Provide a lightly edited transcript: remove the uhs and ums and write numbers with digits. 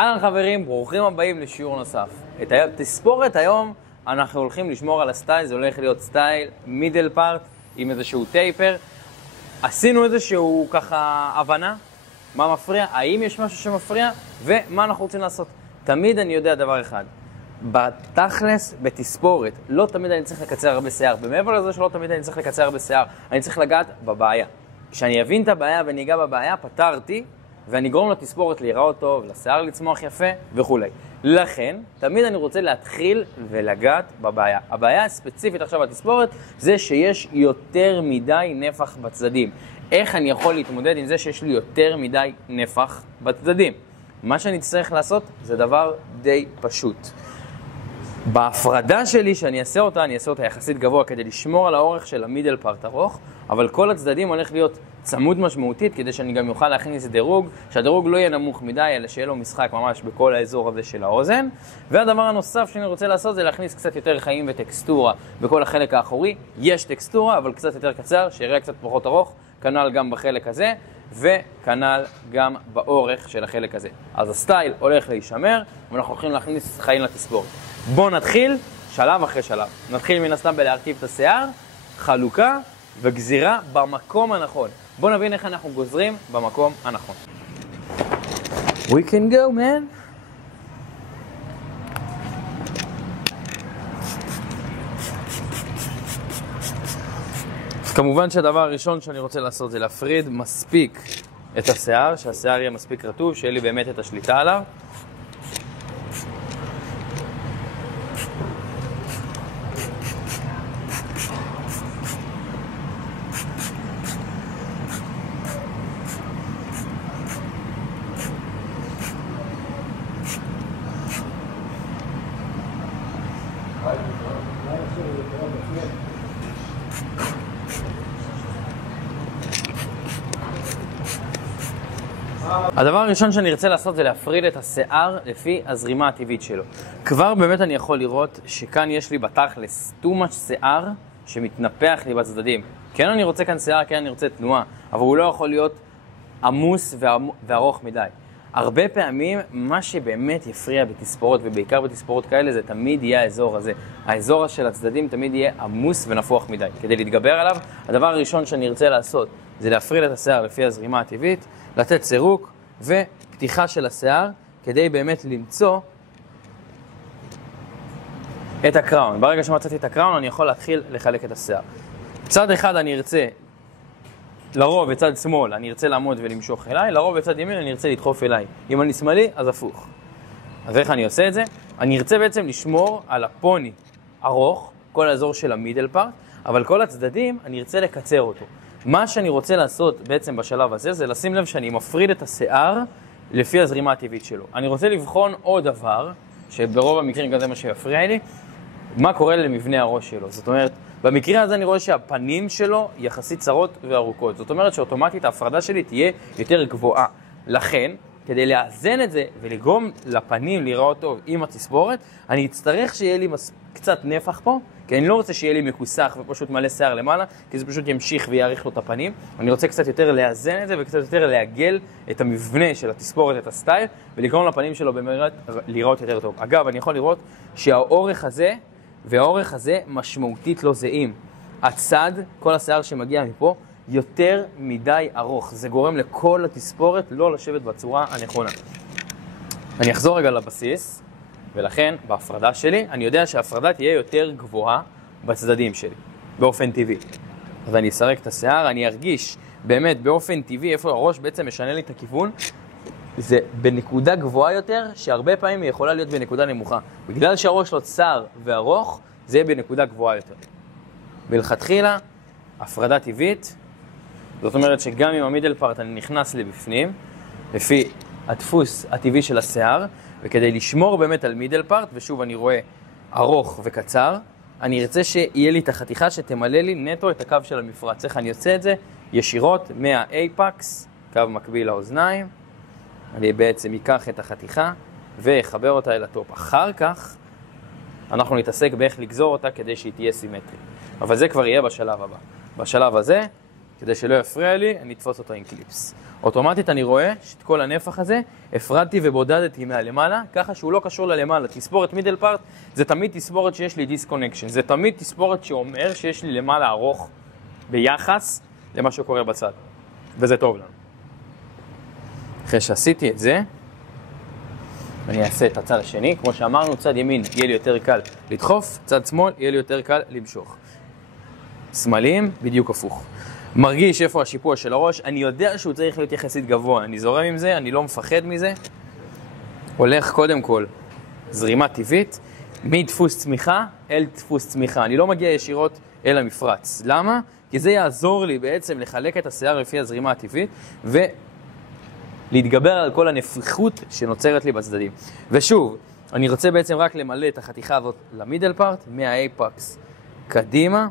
אהלן חברים, ברוכים הבאים לשיעור נוסף. את התספורת היום אנחנו הולכים לשמור על הסטייל, זה הולך להיות סטייל מידל פארט עם איזשהו טייפר. עשינו איזשהו ככה הבנה, מה מפריע, האם יש משהו שמפריע ומה אנחנו רוצים לעשות. תמיד אני יודע דבר אחד, בתכלס, בתספורת, לא תמיד אני צריך לקצר הרבה שיער, במעבר לזה שלא תמיד אני צריך לקצר הרבה שיער, אני צריך לגעת בבעיה. כשאני אבין את הבעיה ואני אגע בבעיה, פתרתי, ואני גורם לתספורת להיראות טוב, לשיער לצמוח יפה וכו'. לכן, תמיד אני רוצה להתחיל ולגעת בבעיה. הבעיה הספציפית עכשיו בתספורת זה שיש יותר מדי נפח בצדדים. איך אני יכול להתמודד עם זה שיש לי יותר מדי נפח בצדדים? מה שאני צריך לעשות זה דבר די פשוט. בהפרדה שלי שאני אעשה אותה, אני אעשה אותה יחסית גבוה כדי לשמור על האורך של המידל פארט ארוך, אבל כל הצדדים הולך להיות צמוד משמעותית כדי שאני גם יוכל להכניס דירוג, שהדירוג לא יהיה נמוך מדי, אלא שיהיה לו משחק ממש בכל האזור הזה של האוזן. והדבר הנוסף שאני רוצה לעשות זה להכניס קצת יותר חיים וטקסטורה בכל החלק האחורי. יש טקסטורה, אבל קצת יותר קצר, שיראה קצת פחות ארוך, כנ"ל גם בחלק הזה, וכנ"ל גם באורך של החלק הזה. אז הסטייל הולך להישמר, ואנחנו הולכים להכניס חיים לתספורת. בואו נתחיל שלב אחרי שלב. נתחיל מן הסתם בלהרכיב את השיער, חלוקה וגזירה במקום הנכון. בואו נבין איך אנחנו גוזרים במקום הנכון. We can go, man. כמובן שהדבר הראשון שאני רוצה לעשות זה להפריד מספיק את השיער, שהשיער יהיה מספיק רטוב, שיהיה לי באמת את השליטה עליו. הדבר הראשון שאני ארצה לעשות זה להפריד את השיער לפי הזרימה הטבעית שלו. כבר באמת אני יכול לראות שכאן יש לי בתכלס too much שיער שמתנפח לי בצדדים. כן אני רוצה כאן שיער, כן אני רוצה תנועה, אבל הוא לא יכול להיות עמוס וארוך מדי. הרבה פעמים מה שבאמת יפריע בתספורות, ובעיקר בתספורות כאלה, זה תמיד יהיה האזור הזה. האזור של הצדדים תמיד יהיה עמוס ונפוח מדי. כדי להתגבר עליו, הדבר הראשון שאני ארצה לעשות זה להפריד את השיער לפי הזרימה הטבעית, לתת צירוק ופתיחה של השיער כדי באמת למצוא את הקראון. ברגע שמצאתי את הקראון אני יכול להתחיל לחלק את השיער. צד אחד אני ארצה, לרוב בצד שמאל אני ארצה לעמוד ולמשוך אליי, לרוב בצד ימין אני ארצה לדחוף אליי. אם אני שמאלי אז הפוך. אז איך אני עושה את זה? אני ארצה בעצם לשמור על הפוני ארוך, כל האזור של המידל פארט, אבל כל הצדדים אני ארצה לקצר אותו. מה שאני רוצה לעשות בעצם בשלב הזה זה לשים לב שאני מפריד את השיער לפי הזרימה הטבעית שלו. אני רוצה לבחון עוד דבר, שברוב המקרים גם זה מה שיפריע לי, מה קורה למבנה הראש שלו. זאת אומרת, במקרה הזה אני רואה שהפנים שלו יחסית צרות וארוכות. זאת אומרת שאוטומטית ההפרדה שלי תהיה יותר גבוהה. לכן, כדי לאזן את זה ולגרום לפנים להיראות טוב עם התספורת, אני אצטרך שיהיה לי קצת נפח פה, כי אני לא רוצה שיהיה לי מקוסח ופשוט מלא שיער למעלה, כי זה פשוט ימשיך ויעריך לו את הפנים. אני רוצה קצת יותר לאזן את זה וקצת יותר לעגל את המבנה של התספורת, את הסטייל, ולגרום לפנים שלו באמת לראות יותר טוב. אגב, אני יכול לראות שהאורך הזה והאורך הזה משמעותית לא זהים. הצד, כל השיער שמגיע מפה, יותר מדי ארוך. זה גורם לכל התספורת לא לשבת בצורה הנכונה. אני אחזור רגע לבסיס, ולכן בהפרדה שלי, אני יודע שההפרדה תהיה יותר גבוהה בצדדים שלי, באופן טבעי. אז אני אסרק את השיער, אני ארגיש באמת באופן טבעי איפה הראש בעצם משנה לי את הכיוון. זה בנקודה גבוהה יותר, שהרבה פעמים היא יכולה להיות בנקודה נמוכה. בגלל שהראש לא צר וארוך, זה יהיה בנקודה גבוהה יותר. מלכתחילה, הפרדה טבעית, זאת אומרת שגם עם המידל פארט אני נכנס לבפנים, לפי הדפוס הטבעי של השיער, וכדי לשמור באמת על מידל פארט, ושוב אני רואה ארוך וקצר, אני ארצה שיהיה לי את החתיכה שתמלא לי נטו את הקו של המפרץ. איך אני עושה את זה? ישירות מהאייפקס, קו מקביל לאוזניים, אני בעצם אקח את החתיכה ואחבר אותה אל הטופ. אחר כך אנחנו נתעסק באיך לגזור אותה כדי שהיא תהיה סימטרית. אבל זה כבר יהיה בשלב הבא. בשלב הזה כדי שלא יפריע לי, אני אתפוס אותו עם קליפס. אוטומטית אני רואה שאת כל הנפח הזה הפרדתי ובודדתי מהלמעלה, ככה שהוא לא קשור ללמעלה. תספורת מידל פארט זה תמיד תספורת שיש לי דיסקונקשן. זה תמיד תספורת שאומר שיש לי למעלה ארוך ביחס למה שקורה בצד. וזה טוב לנו. אחרי שעשיתי את זה, אני אעשה את הצד השני. כמו שאמרנו, צד ימין יהיה לי יותר קל לדחוף, צד שמאל יהיה לי יותר קל למשוך. שמאליים, בדיוק הפוך. מרגיש איפה השיפוע של הראש, אני יודע שהוא צריך להיות יחסית גבוה, אני זורם עם זה, אני לא מפחד מזה. הולך קודם כל זרימה טבעית, מדפוס צמיחה אל דפוס צמיחה. אני לא מגיע ישירות אל המפרץ. למה? כי זה יעזור לי בעצם לחלק את השיער לפי הזרימה הטבעית, ולהתגבר על כל הנפיחות שנוצרת לי בצדדים. ושוב, אני רוצה בעצם רק למלא את החתיכה הזאת למידל פארט, מהאייפקס קדימה,